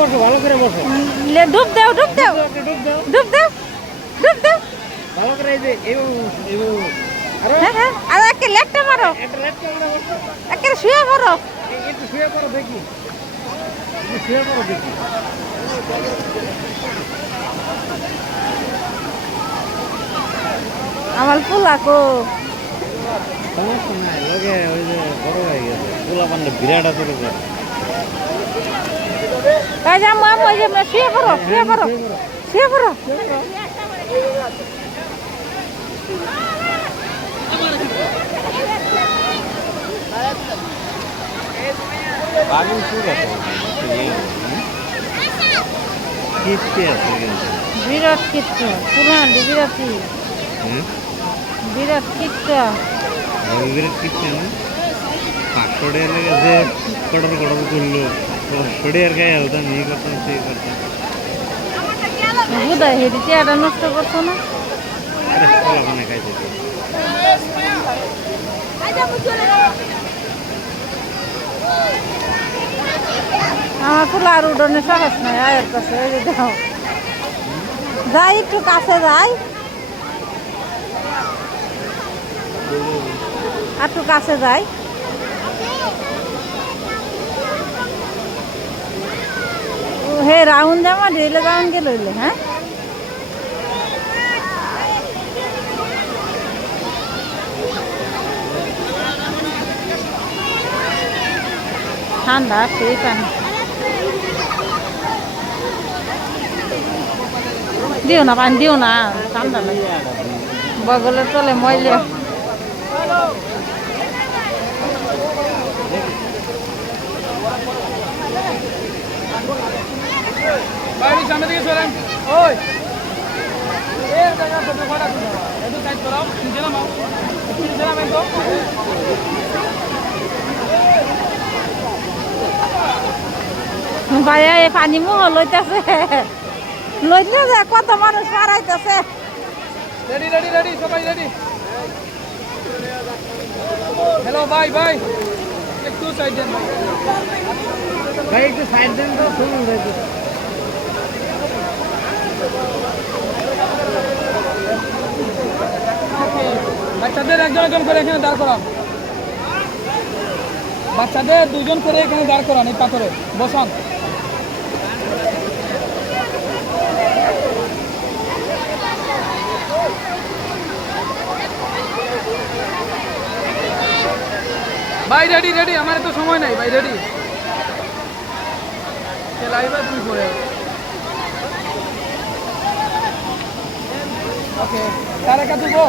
বসো ভালো করে বসো। ডুব দাও ডুব দাও ডুব দাও ডুব দাও ভালো করে এই যে আরো হ্যাঁ হ্যাঁ আর একটা লেটটা মারো একটা লেট করে বসো। একটা শুয়ে পড়ো একটু শুয়ে পড়ো দেখি। শুয়ে পড়ো দেখি। আমার পোলাকো সমস্যা নাই লগে ওই যে বড় হয়ে গেছে পোলা পান্ডে বিরাট আছে রে। তাই যা মা ওই যে শুয়ে পড়ো শুয়ে পড়ো শুয়ে পড়ো পাগল শুয়ে গেছে কিস্তি আছে কিন্তু বিরাট কিচ্ছু পুরান বিরাটি বিরাট কিচ্ছু বিরাট কিস্তি না 500 টাকা লেগে যে কটর কটর করলো 500 টাকার গায়ে আলতাম এই করতাম সেই করতাম বুধাই হেঁটে চেয়ারটা নষ্ট করছো না পোলা পানে খাইছে আমার পোলা আর উঠোনে সহজ নাই আয়ের কাছে ওই যে দাও যাই একটু কাছে যাই আর একটু কাছে যাই হে রাউন্ড জামা ঢেলে যাওন কে লইলে হ্যাঁ ঠান্ডা ঠিক আছে দিও না পানি দিও না ঠান্ডা লাগে বগলের তলে ময়লে বাইরে সামনে থেকে সরেন ওই এর জায়গা ফটো ফাটা তুলো এত সাইড করাও নিচে নামাও নিচে নামেন তো ভাইয়া এই পানি মুহ লইতেছে লইলে যে কত মানুষ মারাইতেছে রেডি রেডি রেডি সবাই রেডি হ্যালো বাই বাই একটু সাইড দেন ভাই একটু সাইড দেন তো শুনুন যাইতে বাচ্চাদের একজন একজন করে এখানে দাঁড় করান বাচ্চাদের দুজন করে এখানে দাঁড় করান এই পাথরে বসান ভাই রেডি রেডি আমার তো সময় নাই ভাই রেডি লাইভ তুমি পড়ে ওকে তার একা তুলবো